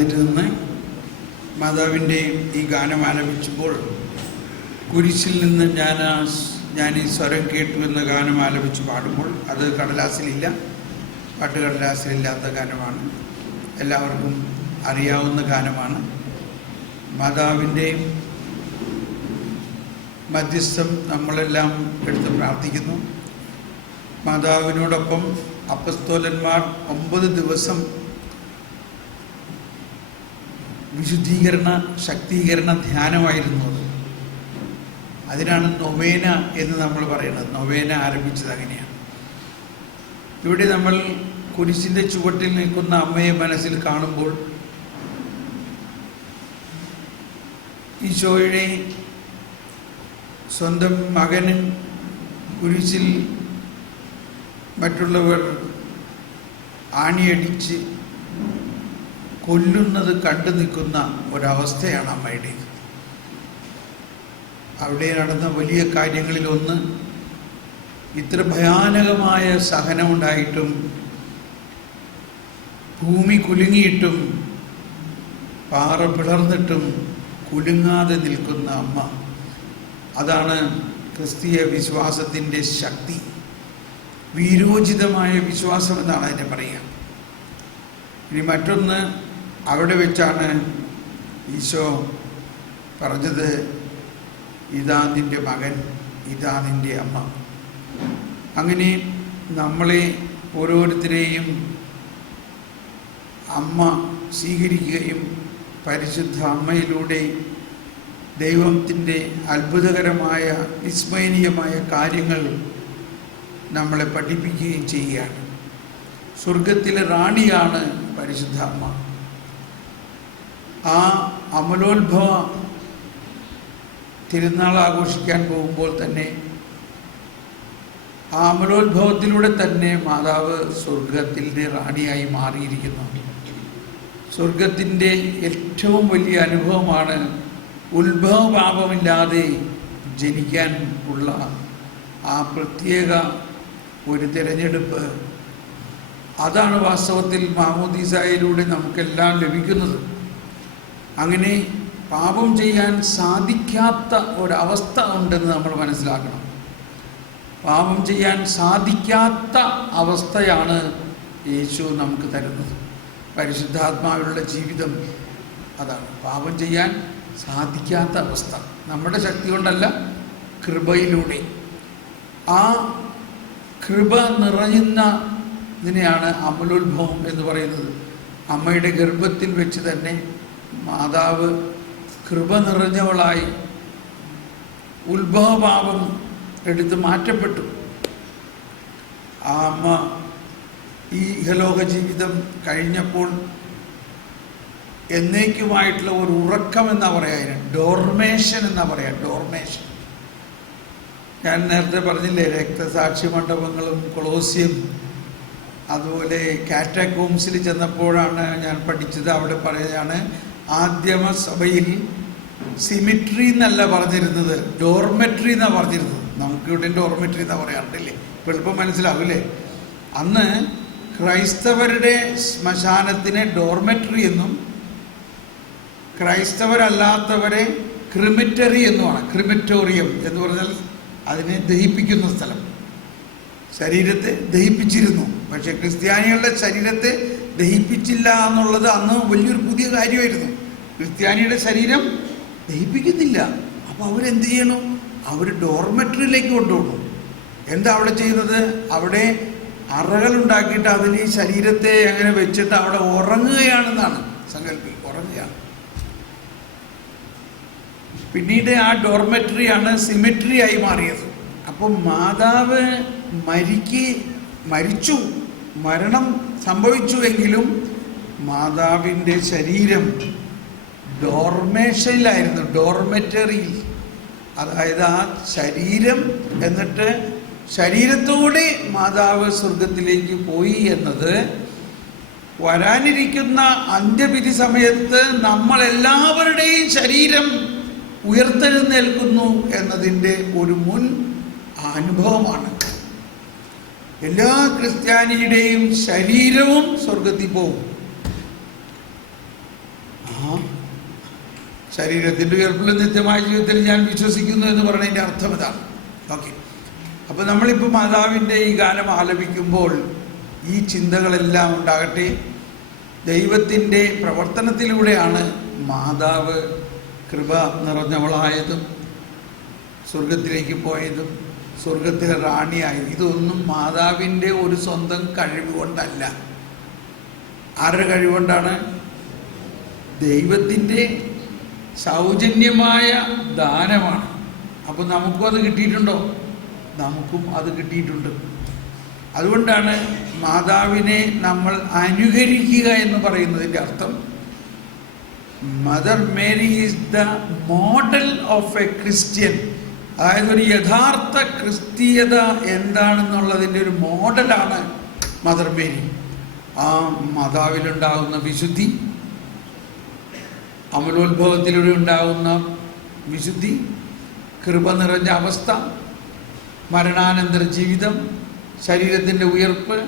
എഴുന്നേറ്റ് നിന്ന് മാതാവിൻ്റെ ഈ ഗാനം ആലപിച്ചപ്പോൾ കുരിശിൽ നിന്ന് ഞാൻ ഈ സ്വരം കേട്ടു എന്ന ഗാനം ആലപിച്ച് പാടുമ്പോൾ അത് കടലാസിലില്ല, പാട്ടുകടലാസിലില്ലാത്ത ഗാനമാണ്, എല്ലാവർക്കും അറിയാവുന്ന ഗാനമാണ്. മാതാവിൻ്റെ മധ്യസ്ഥം നമ്മളെല്ലാം എടുത്ത് പ്രാർത്ഥിക്കുന്നു. മാതാവിനോടൊപ്പം അപ്പസ്തോലന്മാർ 9 ദിവസം വിശുദ്ധീകരണ ശക്തീകരണ ധ്യാനമായിരുന്നു. അതിനാണ് നൊവേന എന്ന് നമ്മൾ പറയുന്നത്. നൊവേന ആരംഭിച്ചത് അങ്ങനെയാണ്. ഇവിടെ നമ്മൾ കുരിശിൻ്റെ ചുവട്ടിൽ നിൽക്കുന്ന അമ്മയെ മനസ്സിൽ കാണുമ്പോൾ ഈശോയുടെ സ്വന്തം മകന് കുരിശിൽ മറ്റുള്ളവർ ആണിയടിച്ച് കൊല്ലുന്നത് കണ്ടു നിൽക്കുന്ന ഒരവസ്ഥയാണ് അമ്മയുടെ. അവിടെ നടന്ന വലിയ കാര്യങ്ങളിലൊന്ന്, ഇത്ര ഭയാനകമായ സഹനമുണ്ടായിട്ടും ഭൂമി കുലുങ്ങിയിട്ടും പാറ പിളർന്നിട്ടും കുലുങ്ങാതെ നിൽക്കുന്ന അമ്മ. അതാണ് ക്രിസ്തീയ വിശ്വാസത്തിൻ്റെ ശക്തി. വീരോചിതമായ വിശ്വാസം എന്നാണ് അതിനെ പറയുക. ഇനി മറ്റൊന്ന്, അവിടെ വെച്ചാണ് ഈശോ പറഞ്ഞത്, ഇതാ നിൻ്റെ മകൻ, ഇതാ നിൻ്റെ അമ്മ. അങ്ങനെ നമ്മളെ ഓരോരുത്തരെയും അമ്മ സ്വീകരിക്കുകയും പരിശുദ്ധ അമ്മയിലൂടെ ദൈവത്തിൻ്റെ അത്ഭുതകരമായ വിസ്മയനീയമായ കാര്യങ്ങൾ നമ്മളെ പഠിപ്പിക്കുകയും ചെയ്യുകയാണ്. സ്വർഗത്തിലെ റാണിയാണ് പരിശുദ്ധ അമ്മ. ആ അമലോത്ഭവ തിരുനാൾ ആഘോഷിക്കാൻ പോകുമ്പോൾ തന്നെ ആ അമലോത്ഭവത്തിലൂടെ തന്നെ മാതാവ് സ്വർഗത്തിൻ്റെ റാണിയായി മാറിയിരിക്കുന്നു. സ്വർഗത്തിൻ്റെ ഏറ്റവും വലിയ അനുഭവമാണ് ഉത്ഭവപാപമില്ലാതെ ജനിക്കാൻ ഉള്ള ആ പ്രത്യേക ഒരു തിരഞ്ഞെടുപ്പ്. അതാണ് വാസ്തവത്തിൽ മാമോദീസായിലൂടെ നമുക്കെല്ലാം ലഭിക്കുന്നത്. അങ്ങനെ പാപം ചെയ്യാൻ സാധിക്കാത്ത ഒരവസ്ഥ ഉണ്ടെന്ന് നമ്മൾ മനസ്സിലാക്കണം. പാപം ചെയ്യാൻ സാധിക്കാത്ത അവസ്ഥയാണ് യേശു നമുക്ക് തരുന്നത്. പരിശുദ്ധാത്മാവിലുള്ള ജീവിതം അതാണ്. പാപം ചെയ്യാൻ സാധിക്കാത്ത അവസ്ഥ നമ്മുടെ ശക്തി കൊണ്ടല്ല, കൃപയിലൂടെ. ആ കൃപ നിറയുന്ന ഇതിനെയാണ് അമലോത്ഭവം എന്ന് പറയുന്നത്. അമ്മയുടെ ഗർഭത്തിൽ വെച്ച് തന്നെ മാതാവ് കൃപ നിറഞ്ഞവളായി ഉത്ഭവപാപം എടുത്ത് മാറ്റപ്പെട്ടു. ആ അമ്മ ഈ ഇഹലോക ജീവിതം കഴിഞ്ഞപ്പോൾ എന്നേക്കുമായിട്ടുള്ള ഒരു ഉറക്കം എന്നാ പറയാ, ഡോർമേഷൻ എന്നാ പറയാ. ഡോർമേഷൻ. ഞാൻ നേരത്തെ പറഞ്ഞില്ലേ, രക്തസാക്ഷി മണ്ഡപങ്ങളും കൊളോസിയം അതുപോലെ കാറ്റക്കോംസിൽ ചെന്നപ്പോഴാണ് ഞാൻ പഠിച്ചത്. അവിടെ പറയുകയാണ്, ആദ്യമ സഭയിൽ സിമിട്രി എന്നല്ല പറഞ്ഞിരുന്നത്, ഡോർമെട്രി എന്നാണ് പറഞ്ഞിരുന്നത്. നമുക്കിവിടെ ഡോർമെട്രി എന്നാ പറയാറുണ്ടല്ലേ, ഇപ്പം എളുപ്പം മനസ്സിലാവില്ലേ. അന്ന് ക്രൈസ്തവരുടെ ശ്മശാനത്തിനെ ഡോർമെട്രി എന്നും ക്രൈസ്തവരല്ലാത്തവരെ ക്രിമിറ്ററി എന്നുമാണ്. ക്രിമിറ്റോറിയം എന്ന് പറഞ്ഞാൽ അതിനെ ദഹിപ്പിക്കുന്ന സ്ഥലം. ശരീരത്തെ ദഹിപ്പിച്ചിരുന്നു. പക്ഷെ ക്രിസ്ത്യാനികളുടെ ശരീരത്തെ ദഹിപ്പിച്ചില്ല എന്നുള്ളത് അന്ന് വലിയൊരു പുതിയ കാര്യമായിരുന്നു. ക്രിസ്ത്യാനിയുടെ ശരീരം ദഹിപ്പിക്കുന്നില്ല. അപ്പോൾ അവരെന്ത് ചെയ്യണം? അവർ ഡോർമെട്രിയിലേക്ക് കൊണ്ടുപോകണം. എന്താ അവിടെ ചെയ്യുന്നത്? അവിടെ അറകളുണ്ടാക്കിയിട്ട് അതിൽ ഈ ശരീരത്തെ അങ്ങനെ വെച്ചിട്ട് അവിടെ ഉറങ്ങുകയാണെന്നാണ് സങ്കല്പം. ഉറങ്ങുകയാണ്. പിന്നീട് ആ ഡോർമെട്രിയാണ് സിമെട്രി ആയി മാറിയത്. അപ്പം മാതാവ് മരിച്ചു, മരണം സംഭവിച്ചുവെങ്കിലും മാതാവിൻ്റെ ശരീരം ഡോർമേഷനിലായിരുന്നു, ഡോർമെറ്ററിയിൽ. അതായത് ആ ശരീരം, എന്നിട്ട് ശരീരത്തോടെ മാതാവ് സ്വർഗത്തിലേക്ക് പോയി എന്നത് വരാനിരിക്കുന്ന അന്ത്യവിധി സമയത്ത് നമ്മളെല്ലാവരുടെയും ശരീരം ഉയർത്തെഴുന്നേൽക്കുന്നു എന്നതിൻ്റെ ഒരു മുൻ അനുഭവമാണ്. എല്ലാ ക്രിസ്ത്യാനിയുടെയും ശരീരവും സ്വർഗത്തിൽ പോകും. ശരീരത്തിൻ്റെ ഉയർപ്പിലും നിത്യമായ ജീവിതത്തിൽ ഞാൻ വിശ്വസിക്കുന്നു എന്ന് പറയുന്നതിൻ്റെ അർത്ഥം ഇതാണ്. ഓക്കെ, അപ്പോൾ നമ്മളിപ്പോൾ മാതാവിൻ്റെ ഈ ഗാനം ആലപിക്കുമ്പോൾ ഈ ചിന്തകളെല്ലാം ഉണ്ടാകട്ടെ. ദൈവത്തിൻ്റെ പ്രവർത്തനത്തിലൂടെയാണ് മാതാവ് കൃപ നിറഞ്ഞവളായതും സ്വർഗത്തിലേക്ക് പോയതും സ്വർഗത്തിലെ റാണിയായതും. ഇതൊന്നും മാതാവിൻ്റെ ഒരു സ്വന്തം കഴിവ് കൊണ്ടല്ല. ആരുടെ കഴിവുകൊണ്ടാണ്? ദൈവത്തിൻ്റെ സൗജന്യമായ ദാനമാണ്. അപ്പോൾ നമുക്കും അത് കിട്ടിയിട്ടുണ്ടോ? നമുക്കും അത് കിട്ടിയിട്ടുണ്ട്. അതുകൊണ്ടാണ് മാതാവിനെ നമ്മൾ അനുകരിക്കുക എന്ന് പറയുന്നതിൻ്റെ അർത്ഥം. Mother Mary is the model of A Christian. അതായത് ഒരു യഥാർത്ഥ ക്രിസ്തീയത എന്താണെന്നുള്ളതിൻ്റെ ഒരു മോഡലാണ് മദർ മേരി. ആ മാതാവിലുണ്ടാകുന്ന വിശുദ്ധി, അമലോത്ഭവത്തിലൂടെ ഉണ്ടാകുന്ന വിശുദ്ധി, കൃപ നിറഞ്ഞ അവസ്ഥ, മരണാനന്തര ജീവിതം, ശരീരത്തിൻ്റെ ഉയർപ്പ്,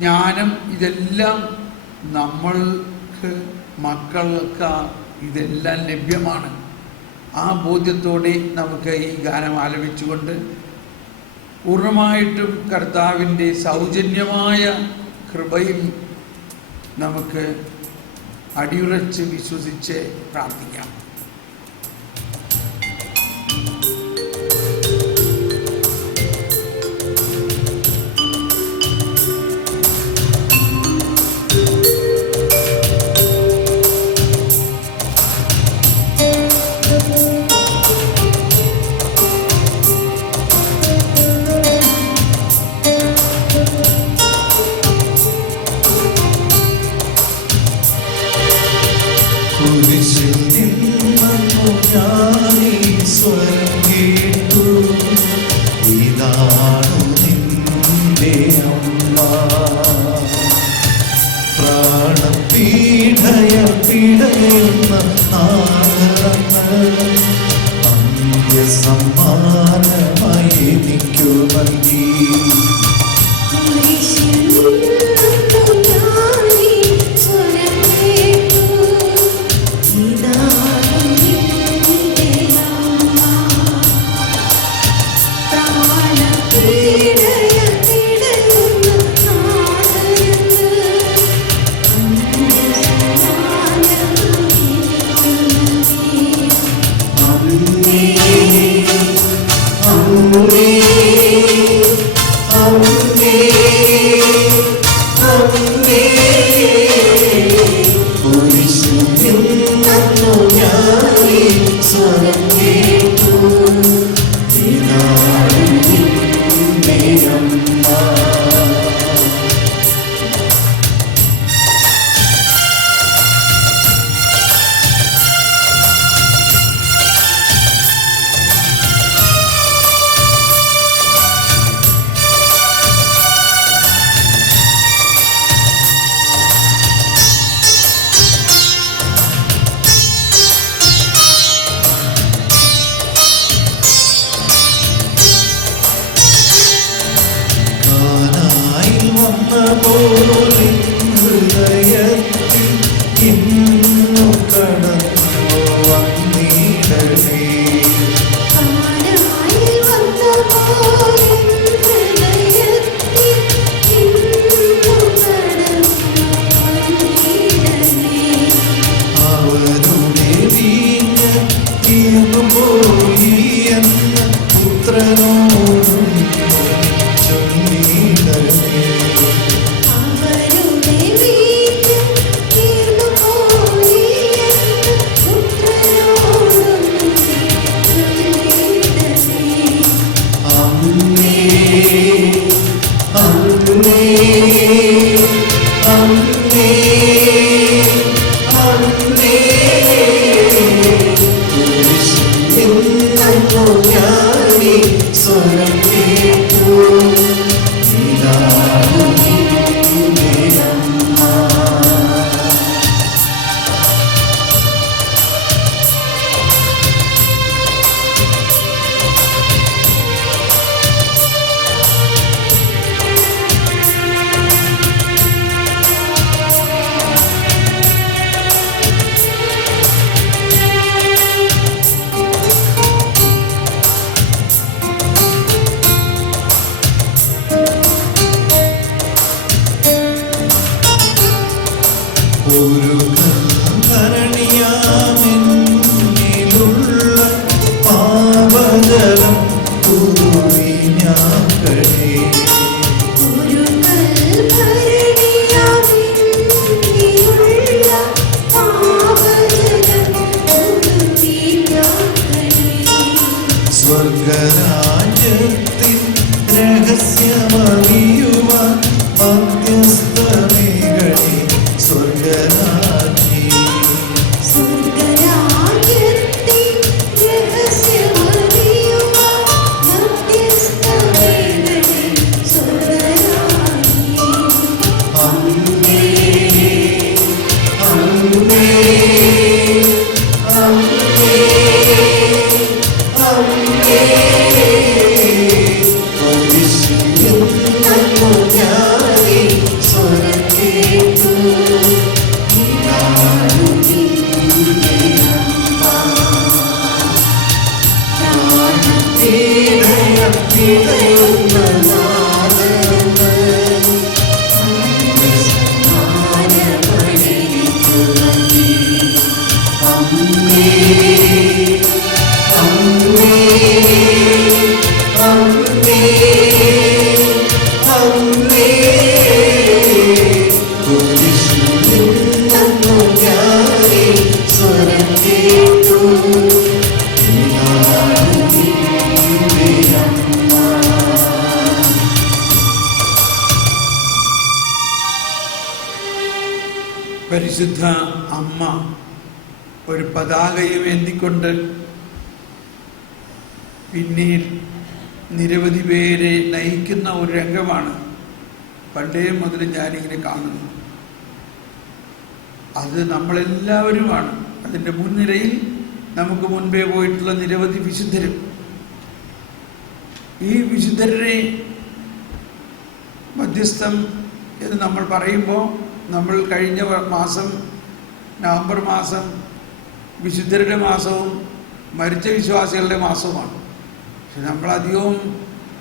ജ്ഞാനം, ഇതെല്ലാം നമ്മൾക്ക് മക്കൾക്ക് ഇതെല്ലാം ലഭ്യമാണ്. ആ ബോധ്യത്തോടെ നമുക്ക് ഈ ഗാനം ആലപിച്ചുകൊണ്ട് പൂർണ്ണമായിട്ടും കർത്താവിൻ്റെ സൗജന്യമായ കൃപയിൽ നമുക്ക് അടിയുറച്ച് വിശ്വസിച്ച് പ്രാർത്ഥിക്കാം. So ഭരണിയാമെന്നിലുള്ള പാപജലം കൂടി ഞാൻ കഴി സ്വർഗരാജ്യത്തിൻ രഹസ്യമറിയുവാൻ മധ്യസ്ഥമേഖണി സ്വർഗരാജ്ഞി പരിശുദ്ധ അമ്മ ഒരു പതാകയും ഏന്തിക്കൊണ്ട് പിന്നിൽ നിരവധി പേരെ നയിക്കുന്ന ഒരു രംഗമാണ് പണ്ടേ മുതൽ ഞാനിങ്ങനെ കാണുന്നത്. അത് നമ്മളെല്ലാവരുമാണ്. അതിൻ്റെ മുൻനിരയിൽ നമുക്ക് മുൻപേ പോയിട്ടുള്ള നിരവധി വിശുദ്ധരും. ഈ വിശുദ്ധരുടെ മധ്യസ്ഥം എന്ന് നമ്മൾ പറയുമ്പോൾ നമ്മൾ കഴിഞ്ഞ മാസം നവംബർ മാസം വിശുദ്ധരുടെ മാസവും മരിച്ച വിശ്വാസികളുടെ മാസവുമാണ്. പക്ഷെ നമ്മളധികവും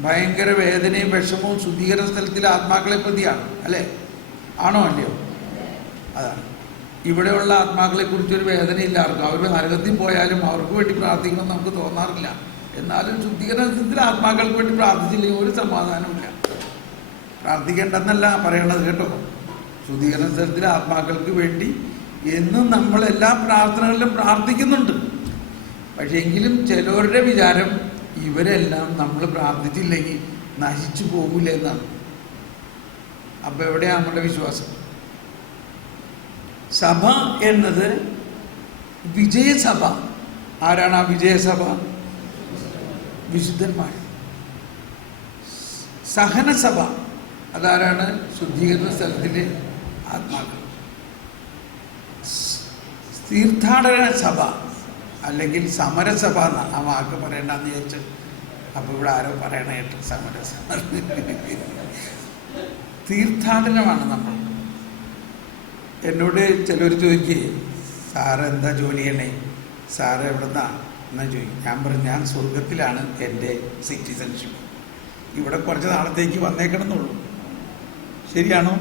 ഭയങ്കര വേദനയും വിഷമവും ശുദ്ധീകരണ സ്ഥലത്തിലെ ആത്മാക്കളെ പ്രതിയാണ്, അല്ലേ? ആണോ അല്ലയോ? അതാണ്. ഇവിടെയുള്ള ആത്മാക്കളെ കുറിച്ചൊരു വേദനയില്ല ആർക്കും. അവർ നരകത്തിൽ പോയാലും അവർക്ക് വേണ്ടി പ്രാർത്ഥിക്കണമെന്ന് നമുക്ക് തോന്നാറില്ല. എന്നാലും ശുദ്ധീകരണ സ്ഥലത്തിലെ ആത്മാക്കൾക്ക് വേണ്ടി പ്രാർത്ഥിച്ചില്ലെങ്കിൽ ഒരു സമാധാനമില്ല. പ്രാർത്ഥിക്കേണ്ടെന്നല്ല പറയണത് കേട്ടോ. ശുദ്ധീകരണ സ്ഥലത്തിലെ ആത്മാക്കൾക്ക് വേണ്ടി എന്നും നമ്മൾ എല്ലാ പ്രാർത്ഥനകളിലും പ്രാർത്ഥിക്കുന്നുണ്ട്. പക്ഷെ എങ്കിലും ചിലവരുടെ വിചാരം ഇവരെല്ലാം നമ്മൾ പ്രാർത്ഥിച്ചില്ലെങ്കിൽ നശിച്ചു പോകില്ല എന്നാണ്. അപ്പം എവിടെയാണ് നമ്മുടെ വിശ്വാസം? സഭ എന്നത് വിജയസഭ. ആരാണ് ആ വിജയസഭ? വിശുദ്ധന്മാർ. സഹനസഭ അതാരാണ്? ശുദ്ധീകരണ സ്ഥലത്തിലെ ആത്മാക്കൾ. തീർത്ഥാടന സഭ അല്ലെങ്കിൽ സമരസഭ എന്നാണ് ആ വാക്ക് പറയണ്ടെന്ന് വിചാരിച്ചു. അപ്പോൾ ഇവിടെ ആരോ പറയണ കേട്ടോ സമരസഭ. തീർത്ഥാടനമാണ് നമ്മൾ. എന്നോട് ചിലർ ചോദിക്കുകയെ, സാറ് എന്താ ജോലി ചെയ്യണേ, സാറ് എവിടുന്നാ എന്നാ ചോദിക്കും. ഞാൻ പറഞ്ഞു, ഞാൻ സ്വർഗത്തിലാണ് എൻ്റെ സിറ്റിസൺഷിപ്പ്. ഇവിടെ കുറച്ച് നാളത്തേക്ക് വന്നേക്കണമെന്നുള്ളൂ. ശരിയാണോ?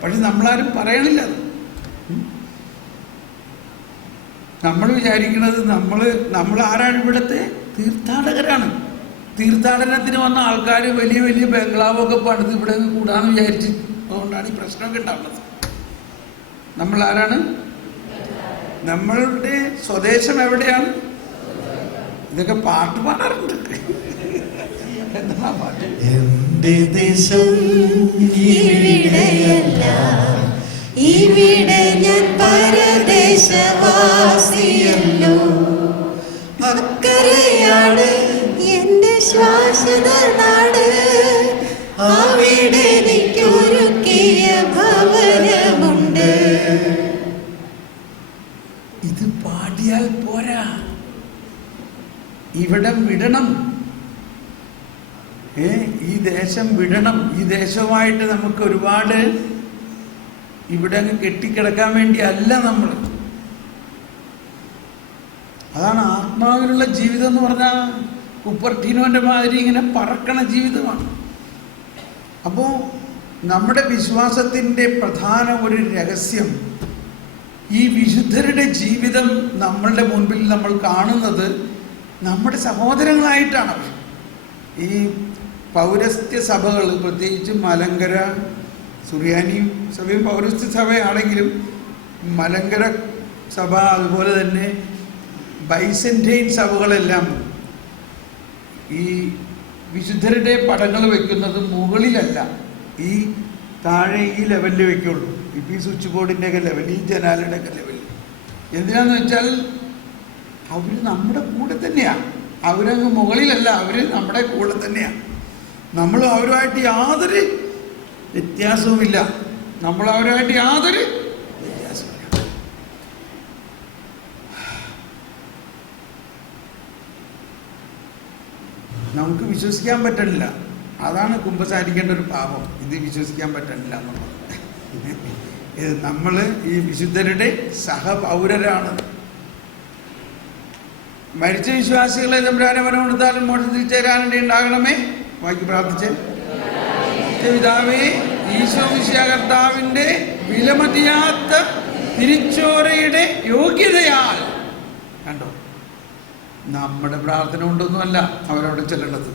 പക്ഷെ നമ്മളാരും പറയണില്ല. നമ്മൾ വിചാരിക്കുന്നത് നമ്മൾ ആരാണ്? ഇവിടുത്തെ തീർത്ഥാടകരാണ്. തീർത്ഥാടനത്തിന് വന്ന ആൾക്കാർ വലിയ വലിയ ബംഗ്ലാവൊക്കെ പണിത് ഇവിടെ കൂടാന്ന് വിചാരിച്ച്, അതുകൊണ്ടാണ് ഈ പ്രശ്നമൊക്കെ ഉണ്ടാവുന്നത്. നമ്മൾ ആരാണ്? നമ്മളുടെ സ്വദേശം എവിടെയാണ്? ഇതൊക്കെ പാട്ട് പാടാറുണ്ട്. എന്താ പാട്ട്? എന്റെ ദേശം ഇവിടെയല്ല, ഇവിടെ ഞാൻ പരദേശവാസിയല്ലോ. അക്കരയാണ് എന്റെ ശാശ്വത നാട്, അവിടെ എനിക്കൊരുക്കിയ ഭവനമുണ്ട്. ഇത് പാടിയാൽ പോരാ, ഇവിടം വിടണം. ഈ ദേശം വിടണം. ഈ ദേശവുമായിട്ട് നമുക്ക് ഒരുപാട് ഇവിടെ അങ്ങ് കെട്ടിക്കിടക്കാൻ വേണ്ടി അല്ല നമ്മൾ. അതാണ് ആത്മാവിലുള്ള ജീവിതം എന്ന് പറഞ്ഞാൽ കുപ്പർട്ടീനോന്റെ മാതിരി ഇങ്ങനെ പറക്കണ ജീവിതമാണ്. അപ്പോൾ നമ്മുടെ വിശ്വാസത്തിൻ്റെ പ്രധാന ഒരു രഹസ്യം ഈ വിശുദ്ധരുടെ ജീവിതം നമ്മളുടെ മുൻപിൽ നമ്മൾ കാണുന്നത് നമ്മുടെ സഹോദരങ്ങളായിട്ടാണ്. ഈ പൗരസ്ത്യ സഭകൾ, പ്രത്യേകിച്ച് മലങ്കര സുറിയാനി സഭയും പൗരസ്ത്യ സഭയാണെങ്കിലും മലങ്കര സഭ, അതുപോലെ തന്നെ ബൈസന്റൈൻ സഭകളെല്ലാം ഈ വിശുദ്ധരുടെ പടങ്ങൾ വെക്കുന്നത് മുകളിലല്ല, ഈ താഴെ ഈ ലെവലിൽ വെക്കുള്ളൂ. ഇപ്പം ഈ സ്വിച്ച് ബോർഡിൻ്റെയൊക്കെ ലെവൽ, ഈ ജനാലയുടെയൊക്കെ ലെവലിൽ. എന്തിനാന്ന് വെച്ചാൽ അവർ നമ്മുടെ കൂടെ തന്നെയാണ്. അവരങ്ങ് മുകളിലല്ല, അവർ നമ്മുടെ കൂടെ തന്നെയാണ്. നമ്മൾ അവരുമായിട്ട് യാതൊരു വ്യത്യാസവുമില്ല. നമ്മൾ അവരുമായിട്ട് യാതൊരു വ്യത്യാസവുമില്ല. നമുക്ക് വിശ്വസിക്കാൻ പറ്റണില്ല. അതാണ് കുമ്പസാരിക്കേണ്ട ഒരു പാപം. ഇത് വിശ്വസിക്കാൻ പറ്റണില്ല എന്നുള്ളത്. നമ്മൾ ഈ വിശുദ്ധരുടെ സഹപൗരരാണ്. മരിച്ച വിശ്വാസികളെ തമ്പുരാനെ വരമെടുത്താലും മോക്ഷത്തിൽ ചേരാനിട ഉണ്ടാകണമേ. വായിക്ക് പ്രാർത്ഥിച്ചേ. പിതാവേ, ഈശോ മിശിഹാ കർത്താവിൻ്റെ വിലമതിയാത്ത തിരിച്ചോരയുടെ യോഗ്യതയാൽ, കണ്ടോ, നമ്മുടെ പ്രാർത്ഥന കൊണ്ടൊന്നുമല്ല അവരവിടെ ചെല്ലേണ്ടത്.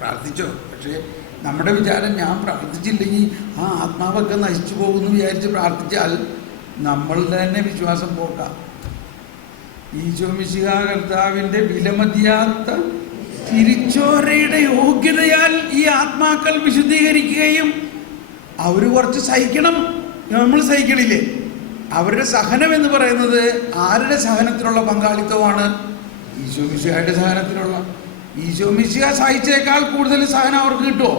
പ്രാർത്ഥിച്ചോ, പക്ഷേ നമ്മുടെ വിചാരം ഞാൻ പ്രാർത്ഥിച്ചില്ലെങ്കിൽ ആ ആത്മാവൊക്കെ നശിച്ചു പോകുമെന്ന് വിചാരിച്ച് പ്രാർത്ഥിച്ചാൽ നമ്മളുടെ തന്നെ വിശ്വാസം പോക്കാം. ഈശോ മിശിഹാ കർത്താവിൻ്റെ വിലമതിയാത്ത തിരിച്ചോരയുടെ യോഗ്യതയാൽ ഈ ആത്മാക്കൾ വിശുദ്ധീകരിക്കുകയും അവർ കുറച്ച് സഹിക്കണം. നമ്മൾ സഹിക്കണില്ലേ? അവരുടെ സഹനം എന്ന് പറയുന്നത് ആരുടെ സഹനത്തിനുള്ള പങ്കാളിത്തമാണ്? ഈശോ മിശിഹായുടെ സഹനത്തിനുള്ള. ഈശോ മിശിഹ സഹിച്ചേക്കാൾ കൂടുതൽ സഹനം അവർക്ക് കിട്ടുമോ?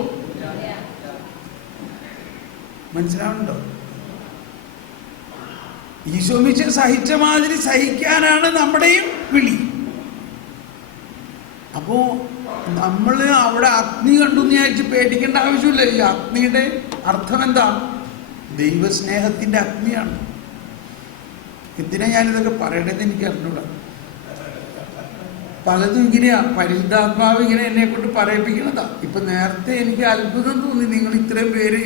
മനസ്സിലാവുന്നുണ്ടോ? ഈശോ മിശിഹ സഹിച്ച മാതിരി സഹിക്കാനാണ് നമ്മുടെയും വിളി. അപ്പോ നമ്മൾ അവിടെ അഗ്നി കണ്ടു എന്ന് വിചാരിച്ച് പേടിക്കേണ്ട ആവശ്യമില്ല. ഈ അഗ്നിയുടെ അർത്ഥം എന്താ? ദൈവസ്നേഹത്തിന്റെ അഗ്നിയാണ്. എന്തിനാ ഞാനിതൊക്കെ പറയണതെന്ന് എനിക്ക് അറിഞ്ഞൂടാ. പലതും ഇങ്ങനെയാ, പരിശുദ്ധാത്മാവ് ഇങ്ങനെ എന്നെ കൊണ്ട് പറയിപ്പിക്കണതാ. ഇപ്പൊ നേരത്തെ എനിക്ക് അത്ഭുതം തോന്നി, നിങ്ങൾ ഇത്രയും പേര്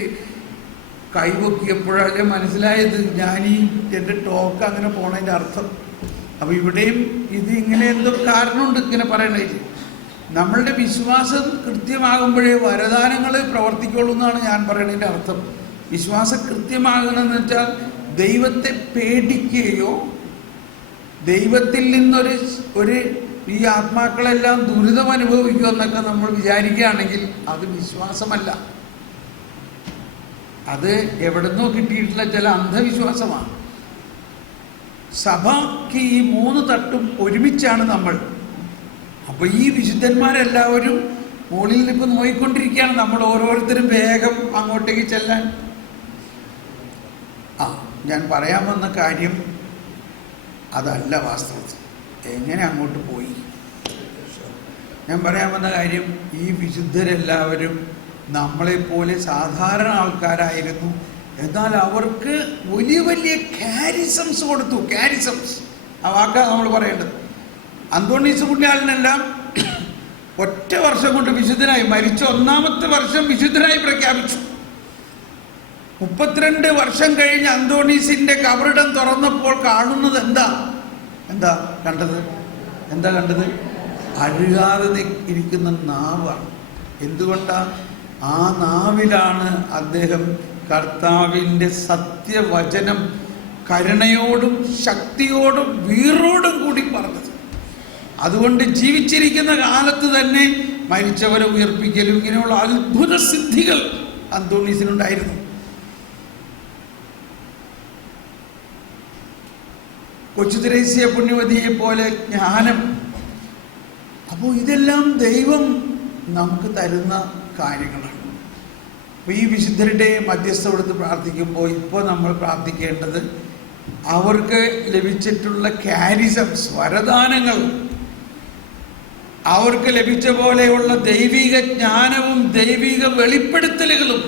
കൈവക്കിയപ്പോഴല്ലേ മനസ്സിലായത് ഞാൻ ഈ എൻ്റെ ടോക്ക് അങ്ങനെ പോണതിൻ്റെ അർത്ഥം. അപ്പൊ ഇവിടെയും ഇത് ഇങ്ങനെ എന്തോ കാരണമുണ്ട് ഇങ്ങനെ പറയണേ. നമ്മളുടെ വിശ്വാസം കൃത്യമാകുമ്പോഴേ വരദാനങ്ങൾ പ്രവർത്തിക്കുള്ളൂ എന്നാണ് ഞാൻ പറയുന്നതിൻ്റെ അർത്ഥം. വിശ്വാസം കൃത്യമാകണമെന്ന് വെച്ചാൽ ദൈവത്തെ പേടിക്കുകയോ ദൈവത്തിൽ നിന്നൊരു ഈ ആത്മാക്കളെല്ലാം ദുരിതം അനുഭവിക്കുക എന്നൊക്കെ നമ്മൾ വിചാരിക്കുകയാണെങ്കിൽ അത് വിശ്വാസമല്ല. അത് എവിടുന്നോ കിട്ടിയിട്ടുള്ള ചില അന്ധവിശ്വാസമാണ്. സഭയ്ക്ക് ഈ 3 തട്ടും ഒരുമിച്ചാണ് നമ്മൾ. അപ്പൊ ഈ വിശുദ്ധന്മാരെല്ലാവരും മുകളിൽ ഇപ്പൊ നോയിക്കൊണ്ടിരിക്കുകയാണ്. നമ്മൾ ഓരോരുത്തരും വേഗം അങ്ങോട്ടേക്ക് ചെല്ലാൻ. ഞാൻ പറയാൻ വന്ന കാര്യം അതല്ല വാസ്തവത്തിൽ. എങ്ങനെ അങ്ങോട്ട് പോയി? ഞാൻ പറയാൻ വന്ന കാര്യം, ഈ വിശുദ്ധരെല്ലാവരും നമ്മളെപ്പോലെ സാധാരണ ആൾക്കാരായിരുന്നു. എന്നാൽ അവർക്ക് വലിയ വലിയ കാരിസംസ് കൊടുത്തു. കാരിസംസ്, ആ വാക്കാണ് നമ്മൾ പറയേണ്ടത്. അന്തോണീസ് പുണ്യാളനെല്ലാം ഒറ്റ വർഷം കൊണ്ട് വിശുദ്ധനായി. മരിച്ച 1-ാമത്തെ വർഷം വിശുദ്ധനായി പ്രഖ്യാപിച്ചു. 32 വർഷം കഴിഞ്ഞ് അന്തോണീസിന്റെ കബറിടം തുറന്നപ്പോൾ കാണുന്നത് എന്താ കണ്ടത്? അഴുകാതെ ഇരിക്കുന്ന നാവാണ്. എന്തുകൊണ്ടാ? ആ നാവിലാണ് അദ്ദേഹം കർത്താവിൻ്റെ സത്യവചനം കരുണയോടും ശക്തിയോടും വീറോടും കൂടി പറഞ്ഞത്. അതുകൊണ്ട് ജീവിച്ചിരിക്കുന്ന കാലത്ത് തന്നെ മരിച്ചവരെ ഉയർപ്പിക്കലും ഇങ്ങനെയുള്ള അത്ഭുത സിദ്ധികൾ അന്തോണീസിനുണ്ടായിരുന്നു. കൊച്ചു ത്രേസ്യ പുണ്യവതിയെ പോലെ ജ്ഞാനം. അപ്പോൾ ഇതെല്ലാം ദൈവം നമുക്ക് തരുന്ന കാര്യങ്ങളാണ്. അപ്പോൾ ഈ വിശുദ്ധരുടെ മധ്യസ്ഥ കൊടുത്ത് പ്രാർത്ഥിക്കുമ്പോൾ ഇപ്പോൾ നമ്മൾ പ്രാർത്ഥിക്കേണ്ടത് അവർക്ക് ലഭിച്ചിട്ടുള്ള കാരിസംസ്, വരദാനങ്ങൾ, അവർക്ക് ലഭിച്ച പോലെയുള്ള ദൈവിക ജ്ഞാനവും ദൈവിക വെളിപ്പെടുത്തലുകളും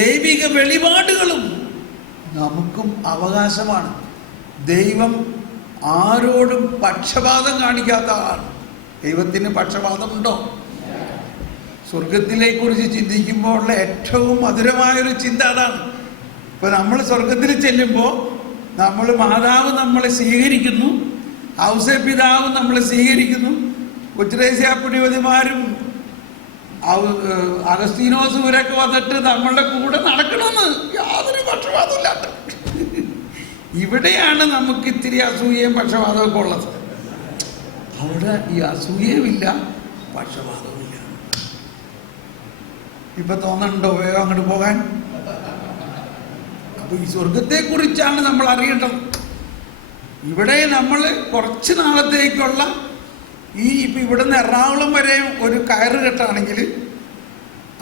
ദൈവിക വെളിപാടുകളും നമുക്കും അവകാശമാണ്. ദൈവം ആരോടും പക്ഷപാതം കാണിക്കാത്ത ആളാണ്. ദൈവത്തിന് പക്ഷപാതമുണ്ടോ? സ്വർഗത്തിനെക്കുറിച്ച് ചിന്തിക്കുമ്പോൾ ഉള്ള ഏറ്റവും മധുരമായൊരു ചിന്ത അതാണ്. ഇപ്പൊ നമ്മൾ സ്വർഗത്തിൽ ചെല്ലുമ്പോൾ മാതാവ് നമ്മളെ സ്വീകരിക്കുന്നു, ഔസേ പിതാവ് നമ്മളെ സ്വീകരിക്കുന്നു, കൊച്ചുരേസ്യാപ്പുണ്യവതിമാരും അഗസ്തീനോസ് ഇവരൊക്കെ വന്നിട്ട് നമ്മളുടെ കൂടെ നടക്കണമെന്ന് യാതൊരു പക്ഷപാതമില്ലാത്ത. ഇവിടെയാണ് നമുക്ക് ഇത്തിരി അസൂയയും പക്ഷപാതമൊക്കെ ഉള്ളത്. അവിടെ ഈ അസൂയയുമില്ല, പക്ഷപാതവുമില്ല. ഇപ്പൊ തോന്നുന്നുണ്ടോ വേഗം അങ്ങോട്ട് പോകാൻ? അപ്പൊ ഈ സ്വർഗത്തെ കുറിച്ചാണ് നമ്മൾ അറിയേണ്ടത്. ഇവിടെ നമ്മൾ കുറച്ച് നാളത്തേക്കുള്ള ഇപ്പൊ ഇവിടുന്ന് എറണാകുളം വരെ ഒരു കയറ് കെട്ടാണെങ്കിൽ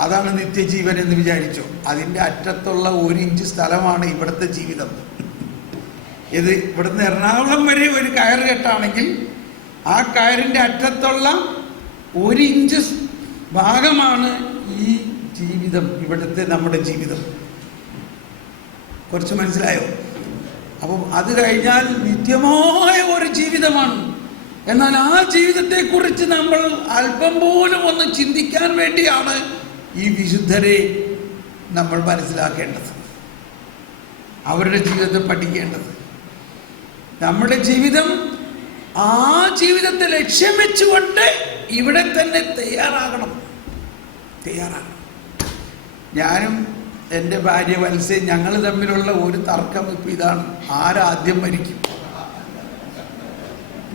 അതാണ് നിത്യജീവൻ എന്ന് വിചാരിച്ചോ. അതിൻ്റെ അറ്റത്തുള്ള 1 ഇഞ്ച് സ്ഥലമാണ് ഇവിടുത്തെ ജീവിതം. ഇത് ഇവിടുന്ന് എറണാകുളം വരെ ഒരു കയറ് കെട്ടാണെങ്കിൽ ആ കയറിൻ്റെ അറ്റത്തുള്ള 1 ഇഞ്ച് ഭാഗമാണ് ഈ ജീവിതം, ഇവിടുത്തെ നമ്മുടെ ജീവിതം. കുറച്ച് മനസ്സിലായോ? അപ്പം അത് കഴിഞ്ഞാൽ നിത്യമായ ഒരു ജീവിതമാണ്. എന്നാൽ ആ ജീവിതത്തെക്കുറിച്ച് നമ്മൾ അല്പം പോലും ഒന്ന് ചിന്തിക്കാൻ വേണ്ടിയാണ് ഈ വിശുദ്ധരെ നമ്മൾ മനസ്സിലാക്കേണ്ടത്, അവരുടെ ജീവിതത്തെ പഠിക്കേണ്ടത്. നമ്മുടെ ജീവിതം ആ ജീവിതത്തെ ലക്ഷ്യം വെച്ചുകൊണ്ട് ഇവിടെ തന്നെ തയ്യാറാകണം. ഞാനും എൻ്റെ ഭാര്യ വത്സയും ഞങ്ങൾ തമ്മിലുള്ള ഒരു തർക്കം ഇപ്പം ഇതാണ്: ആരാദ്യം മരിക്കും?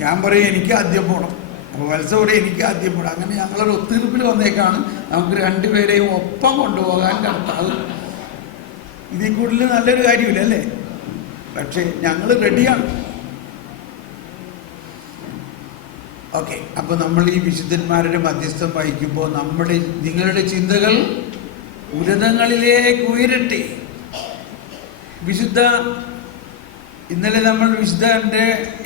ഞാൻ പറയും എനിക്ക് ആദ്യം പോകണം, അപ്പോൾ വത്സ പറയും എനിക്ക് ആദ്യം പോകണം. അങ്ങനെ ഞങ്ങളൊരു ഒത്തുതീർപ്പിൽ വന്നേക്കാണ് നമുക്ക് രണ്ടുപേരെയും ഒപ്പം കൊണ്ടുപോകാൻ കർത്താവ്. ഇതിൽ കൂടുതൽ നല്ലൊരു കാര്യമില്ല അല്ലേ? പക്ഷേ ഞങ്ങൾ റെഡിയാണ്. ഓക്കെ, അപ്പോൾ നമ്മൾ ഈ വിശുദ്ധന്മാരുടെ മധ്യസ്ഥം വഹിക്കുമ്പോൾ നിങ്ങളുടെ ചിന്തകൾ ഉന്നതങ്ങളിലേക്ക് ഉയരട്ടെ. ഇന്നലെ നമ്മൾ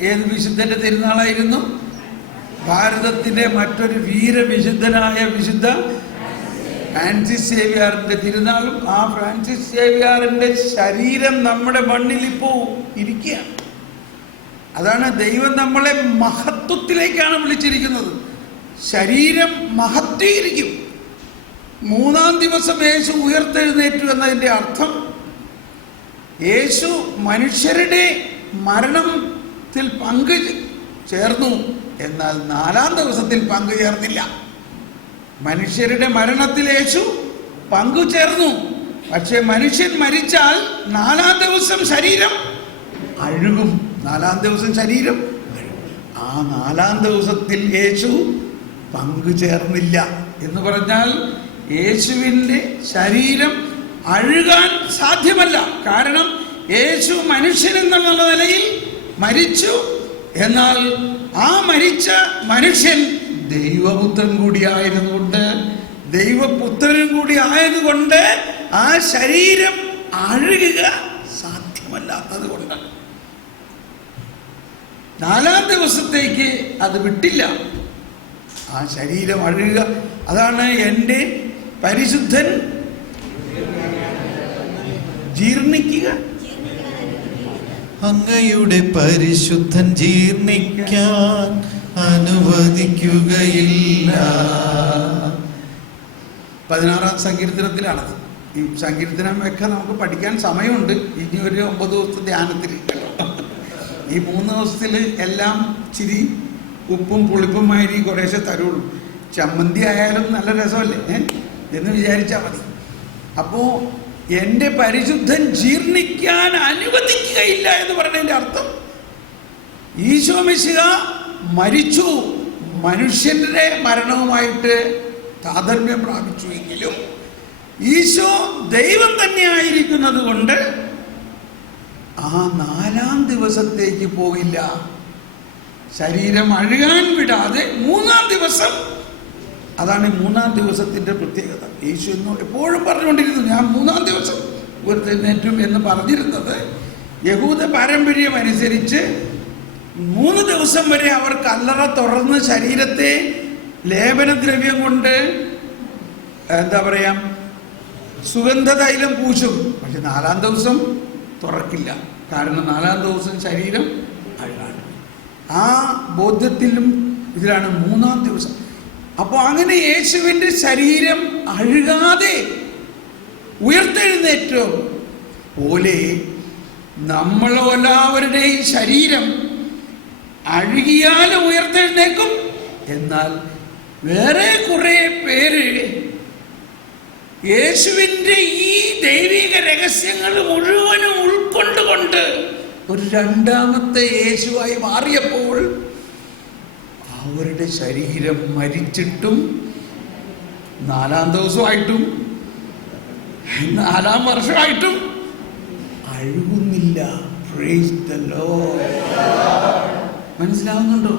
ഏത് വിശുദ്ധന്റെ തിരുനാളായിരുന്നു? ഭാരതത്തിലെ മറ്റൊരു വീരവിശുദ്ധനായ വിശുദ്ധ ഫ്രാൻസിസ് സേവ്യറിന്റെ തിരുനാളും. ആ ഫ്രാൻസിസ് സേവ്യറിന്റെ ശരീരം നമ്മുടെ മണ്ണിൽ ഇപ്പോൾ ഇരിക്കുകയാണ്. അതാണ് ദൈവം നമ്മളെ മഹത്വത്തിലേക്കാണ് വിളിച്ചിരിക്കുന്നത്. ശരീരം മഹത്വീകരിക്കും. 3-ാം ദിവസം യേശു ഉയർത്തെഴുന്നേറ്റു എന്നതിൻ്റെ അർത്ഥം യേശു മനുഷ്യരുടെ മരണത്തിൽ പങ്കു ചേർന്നു, എന്നാൽ 4-ാം ദിവസത്തിൽ പങ്കു ചേർന്നില്ല. മനുഷ്യരുടെ മരണത്തിൽ യേശു പങ്കു ചേർന്നു, പക്ഷെ മനുഷ്യൻ മരിച്ചാൽ 4-ാം ദിവസം ശരീരം അഴുകും. 4-ാം ദിവസം ശരീരം ആ 4-ാം ദിവസത്തിൽ യേശു പങ്കു ചേർന്നില്ല എന്ന് പറഞ്ഞാൽ യേശുവിൻ്റെ ശരീരം അഴുകാൻ സാധ്യമല്ല. കാരണം യേശു മനുഷ്യൻ എന്നുള്ള നിലയിൽ മരിച്ചു, എന്നാൽ ആ മരിച്ച മനുഷ്യൻ ദൈവപുത്രൻ കൂടി ആയതുകൊണ്ട് ആ ശരീരം അഴുകുക സാധ്യമല്ലാത്തത് കൊണ്ട് 4-ാം ദിവസത്തേക്ക് അത് വിട്ടില്ല. ആ ശരീരം അഴുകുക. അതാണ് എൻ്റെ പരിശുദ്ധൻ ജീർണിക്കുക. അങ്ങയുടെ പരിശുദ്ധൻ ജീർണിക്കാൻ അനുവദിക്കുകയില്ല. 16-ാം സങ്കീർത്തനത്തിലാണത്. ഈ സങ്കീർത്തനമൊക്കെ നമുക്ക് പഠിക്കാൻ സമയമുണ്ട്. ഇനി ഒരു 9 ദിവസത്തെ ധ്യാനത്തിൽ. ഈ 3 ദിവസത്തിൽ എല്ലാം ചിരി ഉപ്പും പുളിപ്പുമായി കുറേശ്ശെ തരുള്ളൂ. ചമ്മന്തി ആയാലും നല്ല രസമല്ലേ എന്ന് വിചാരിച്ചാൽ മതി. അപ്പോൾ എൻ്റെ പരിശുദ്ധൻ ജീർണിക്കാൻ അനുവദിക്കുകയില്ല എന്ന് പറയുന്നതിൻ്റെ അർത്ഥം ഈശോ മിശിഹ മരിച്ചു, മനുഷ്യൻ്റെ മരണവുമായിട്ട് താദർമ്മ്യം പ്രാപിച്ചു. എങ്കിലും ഈശോ ദൈവം തന്നെ ആയിരിക്കുന്നത് കൊണ്ട് ആ 4-ാം ദിവസത്തേക്ക് പോയില്ല. ശരീരം അഴുകാൻ വിടാതെ 3-ാം ദിവസം, അതാണ് 3-ാം ദിവസത്തിൻ്റെ പ്രത്യേകത. യേശു എപ്പോഴും പറഞ്ഞുകൊണ്ടിരുന്നു ഞാൻ 3-ാം ദിവസം ഉയർത്തെഴുന്നേറ്റും എന്ന് പറഞ്ഞിരുന്നത് യഹൂദ പാരമ്പര്യം അനുസരിച്ച് 3 ദിവസം വരെ അവർ കല്ലറ തുറന്ന് ശരീരത്തെ ലേപനദ്രവ്യം കൊണ്ട് സുഗന്ധതൈലം പൂശും. പക്ഷെ 4-ാം ദിവസം തുറക്കില്ല. കാരണം 4-ാം ദിവസം ശരീരം അഴുകാണ്. ആ ബോധ്യത്തിലും ഇതിലാണ് 3-ാം ദിവസം. അപ്പോൾ അങ്ങനെ യേശുവിൻ്റെ ശരീരം അഴുകാതെ ഉയർത്തെഴുന്നേറ്റോ പോലെ നമ്മളെല്ലാവരുടെയും ശരീരം അഴുകിയാലും ഉയർത്തെഴുന്നേക്കും. എന്നാൽ വേറെ കുറെ പേര് യേശുവിൻ്റെ ഈ ദൈവിക രഹസ്യങ്ങൾ മുഴുവനും ഉൾക്കൊണ്ടുകൊണ്ട് ഒരു രണ്ടാമത്തെ യേശുവായി മാറിയപ്പോൾ അവരുടെ ശരീരം മരിച്ചിട്ടും 4-ാം ദിവസമായിട്ടും 4-ാം വർഷമായിട്ടും അഴുകുന്നില്ല. Praise the Lord. മനസ്സിലാവുന്നുണ്ടോ?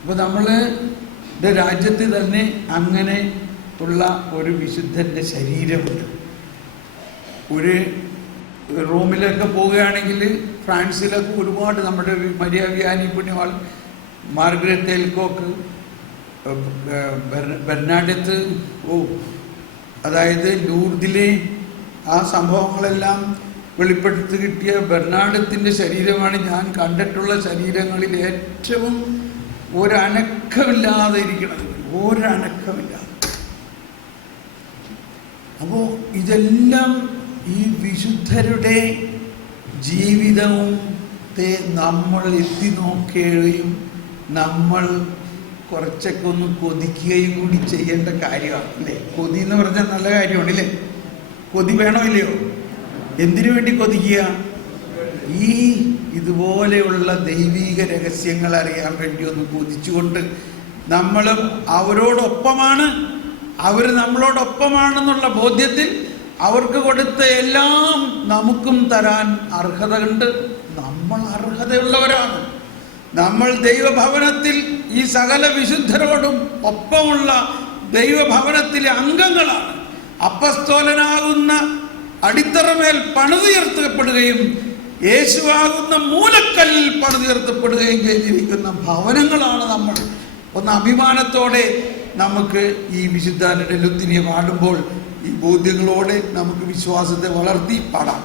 അപ്പോൾ നമ്മളുടെ രാജ്യത്ത് തന്നെ അങ്ങനെ ഉള്ള ഒരു വിശുദ്ധൻ്റെ ശരീരമുണ്ട്. ഒരു റോമിലൊക്കെ പോവുകയാണെങ്കിൽ ഫ്രാൻസിലൊക്കെ ഒരുപാട് നമ്മുടെ മരിയ വിയാനി പുണ്യവാൾ, മാർഗരറ്റ് എൽക്കോക്ക്, ബെർണാഡത്ത്, അതായത് ലൂർദിലെ ആ സംഭവങ്ങളെല്ലാം വെളിപ്പെടുത്തി കിട്ടിയ ബെർണാഡത്തിൻ്റെ ശരീരമാണ് ഞാൻ കണ്ടിട്ടുള്ള ശരീരങ്ങളിൽ ഏറ്റവും ഒരനക്കമില്ലാതെ ഇരിക്കുന്നത്. ഒരനക്കമില്ലാതെ. അപ്പോൾ ഇതെല്ലാം ഈ വിശുദ്ധരുടെ ജീവിതവും നമ്മൾ എത്തി നോക്കുകയും നമ്മൾ കുറച്ചൊക്കെ ഒന്ന് കൊതിക്കുകയും കൂടി ചെയ്യേണ്ട കാര്യമാണ് അല്ലേ? കൊതി എന്ന് പറഞ്ഞാൽ നല്ല കാര്യമാണ് അല്ലേ? കൊതി വേണോ ഇല്ലയോ? എന്തിനു വേണ്ടി കൊതിക്കുക? ഈ ഇതുപോലെയുള്ള ദൈവിക രഹസ്യങ്ങൾ അറിയാൻ വേണ്ടി ഒന്ന് കൊതിച്ചുകൊണ്ട് നമ്മളും അവരോടൊപ്പമാണ്, അവർ നമ്മളോടൊപ്പമാണെന്നുള്ള ബോധ്യത്തിൽ അവർക്ക് കൊടുത്ത എല്ലാം നമുക്കും തരാൻ അർഹതയുണ്ട്. നമ്മൾ അർഹതയുള്ളവരാണ്. നമ്മൾ ദൈവഭവനത്തിൽ ഈ സകല വിശുദ്ധരോടും ഒപ്പമുള്ള ദൈവഭവനത്തിലെ അംഗങ്ങളാണ്. അപ്പസ്തോലനാകുന്ന അടിത്തറമേൽ പണിതുയർത്തപ്പെടുകയും യേശുവാകുന്ന മൂലക്കല്ലിൽ പണിതുയർത്തപ്പെടുകയും ചെയ്തിരിക്കുന്ന ഭവനങ്ങളാണ് നമ്മൾ. ഒന്ന് അഭിമാനത്തോടെ നമുക്ക് ഈ വിശുദ്ധരുടെ ലുത്തിനിയെ പാടുമ്പോൾ ഈ ബോധ്യങ്ങളോടെ നമുക്ക് വിശ്വാസത്തെ വളർത്തി പാടാം.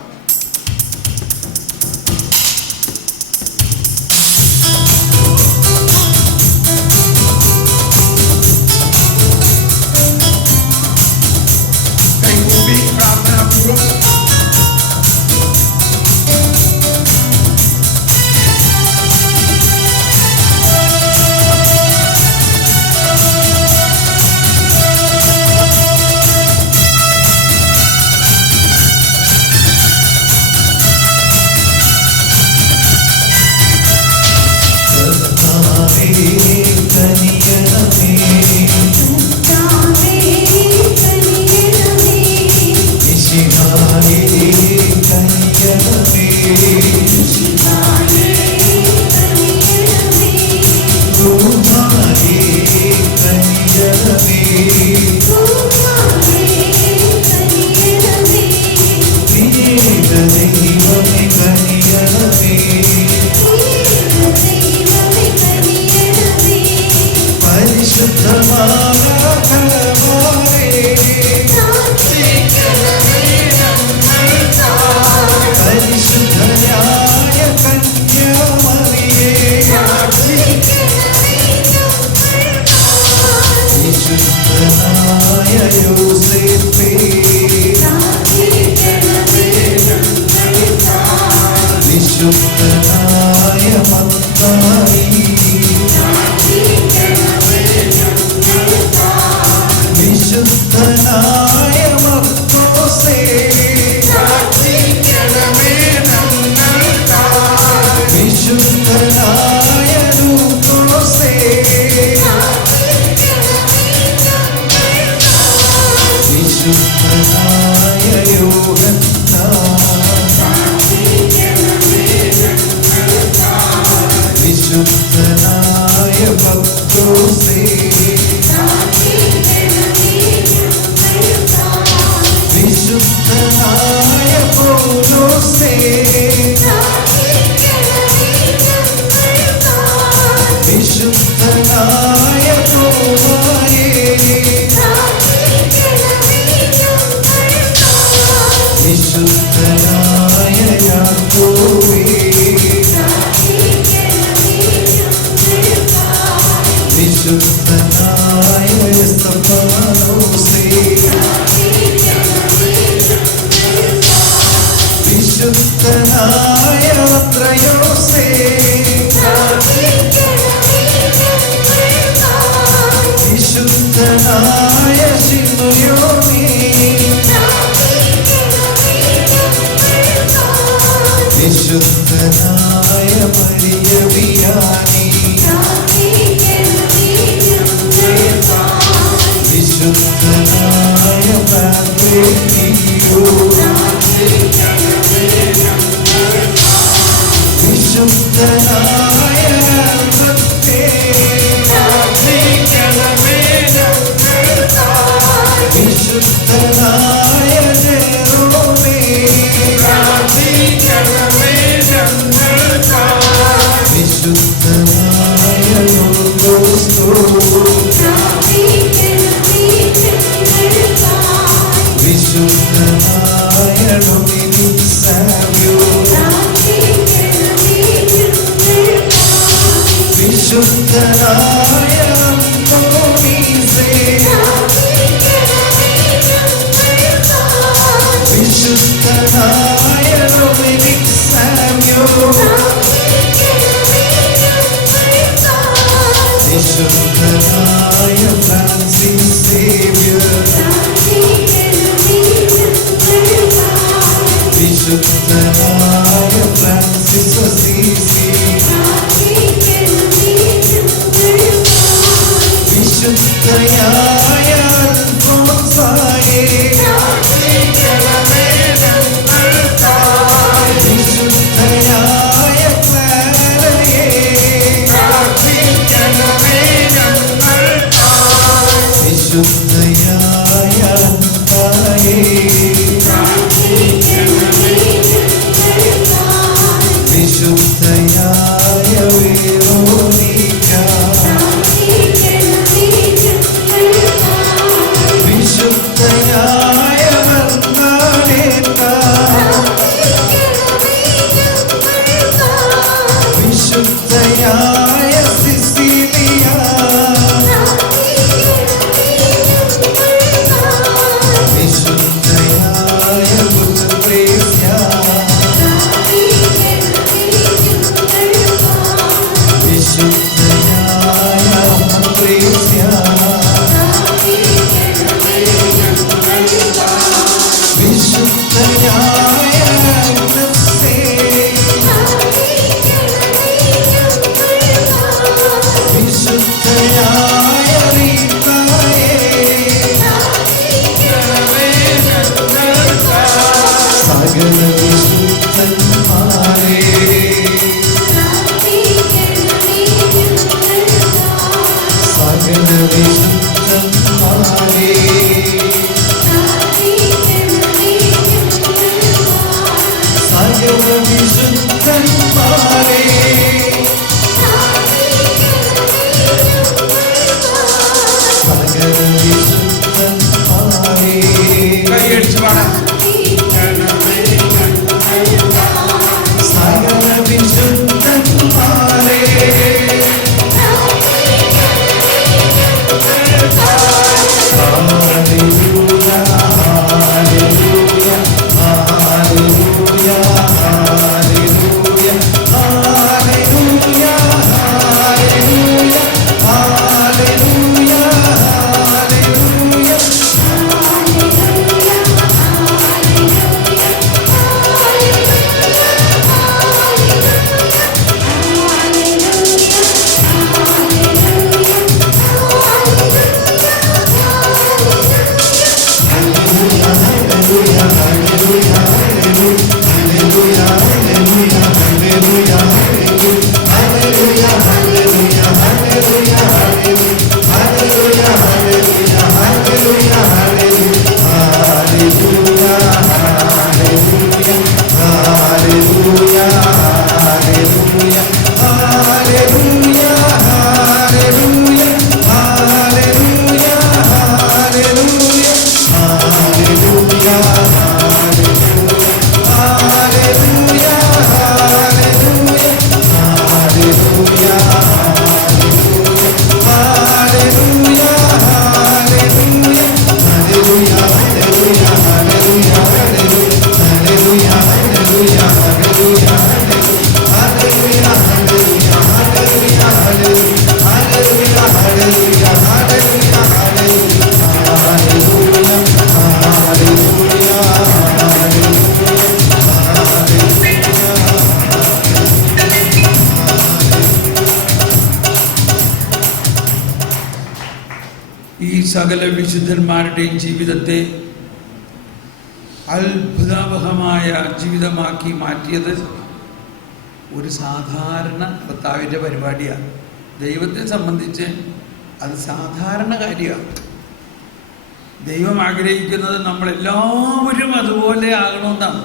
വിശുദ്ധനായ ശിമയോനേ, വിശുദ്ധനായ മരിയ വിയാനി, വിശുദ്ധനായ പാത്രിയോ, വിശുദ്ധനായ ഭക്തേ, വിശുദ്ധനായ ജെറോമേ, വിശുദ്ധനായ ലോഗോസ്തോ, വിശുദ്ധനായ ഡൊമിനിക് സാവിയോ, വിശുദ്ധനായ അന്തോണീസേ, വിശുദ്ധനായ ഡൊമിനിക് സാവിയോ, വിശുദ്ധനായ ഫ്രാൻസിസ് സേവ്യർ, വിശുദ്ധനായ ഫ്രാൻസിസ് അസീസി, വിശുദ്ധയായ അൽഫോൻസായേ, വിശുദ്ധയായ ക്ലാരയേ, വിശുദ്ധയായ അന്തായേ, വിശുദ്ധയായ വേറോനിക, വിശുദ്ധയായ മർന്നാലേത്ത, വിശുദ്ധയായ സിസിലിയ, വിശുദ്ധയായ ബുദ്രേസ്യ, സകല വിശുദ്ധന്മാരുടെയും ജീവിതത്തെ അത്ഭുതാവഹമായ ജീവിതമാക്കി മാറ്റിയത് ഒരു സാധാരണ കർത്താവിൻ്റെ പരിപാടിയാണ്. ദൈവത്തെ സംബന്ധിച്ച് അത് സാധാരണ കാര്യമാണ്. ദൈവം ആഗ്രഹിക്കുന്നത് നമ്മളെല്ലാവരും അതുപോലെ ആകണമെന്നാണ്.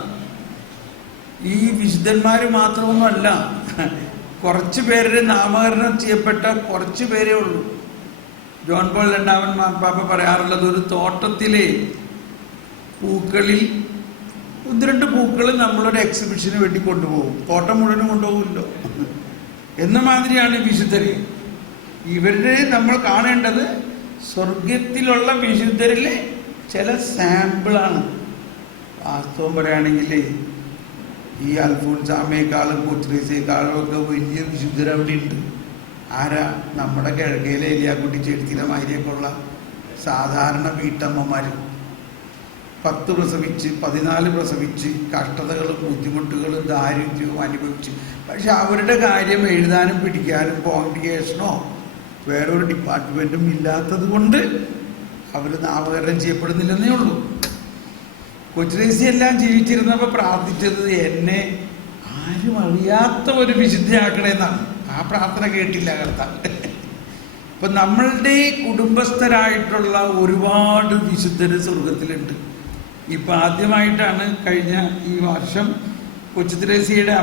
ഈ വിശുദ്ധന്മാർ മാത്രമൊന്നുമല്ല, കുറച്ച് പേരുടെ നാമകരണം ചെയ്യപ്പെട്ട കുറച്ച് പേരേ ഉള്ളൂ. ജോൺ പോൾ രണ്ടാമൻ മാർപ്പാപ്പ പറയാറുള്ളത്, ഒരു തോട്ടത്തിലെ പൂക്കളിൽ 1-2 പൂക്കൾ നമ്മളൊരു എക്സിബിഷന് വേണ്ടി കൊണ്ടുപോകും, തോട്ടം മുഴുവനും കൊണ്ടുപോകുമല്ലോ. എന്ന മാതിരിയാണ് വിശുദ്ധരെ. ഇവരുടെ നമ്മൾ കാണേണ്ടത് സ്വർഗത്തിലുള്ള വിശുദ്ധരിലെ ചില സാമ്പിളാണ്. വാസ്തവം പറയുകയാണെങ്കിൽ ഈ അൽഫോൻസാമയെക്കാളും കൊച്ചുറേസയെക്കാളും ഒക്കെ വലിയ വിശുദ്ധരവിടെ ഉണ്ട്. ആരാ? നമ്മുടെ കിഴക്കയിലെ എലിയാക്കുട്ടി ചെടുത്തിലെ മാതിരിയൊക്കെ ഉള്ള സാധാരണ വീട്ടമ്മമാർ. 10 പ്രസവിച്ച് 14 പ്രസവിച്ച് കഷ്ടതകളും ബുദ്ധിമുട്ടുകളും ദാരിദ്ര്യവും അനുഭവിച്ച്, പക്ഷെ അവരുടെ കാര്യം എഴുതാനും പിടിക്കാനും കോൺഗ്രിഗേഷനോ വേറൊരു ഡിപ്പാർട്ട്മെൻറ്റും ഇല്ലാത്തത് കൊണ്ട് അവർ നാമകരണം ചെയ്യപ്പെടുന്നില്ലെന്നേ ഉള്ളൂ. കൊച്ചുറേസി എല്ലാം ജീവിച്ചിരുന്നപ്പോൾ പ്രാർത്ഥിച്ചത് എന്നെ ആരും അറിയാത്ത ഒരു വിശുദ്ധയാക്കണേന്നാണ്. ആ പ്രാർത്ഥന കേട്ടില്ല കർത്താവ്. ഇപ്പം നമ്മളുടെ കുടുംബസ്ഥരായിട്ടുള്ള ഒരുപാട് വിശുദ്ധര് സ്വർഗത്തിലുണ്ട്. ഇപ്പം ആദ്യമായിട്ടാണ് കഴിഞ്ഞ ഈ വർഷം കൊച്ചുത്രേസ്യയുടെ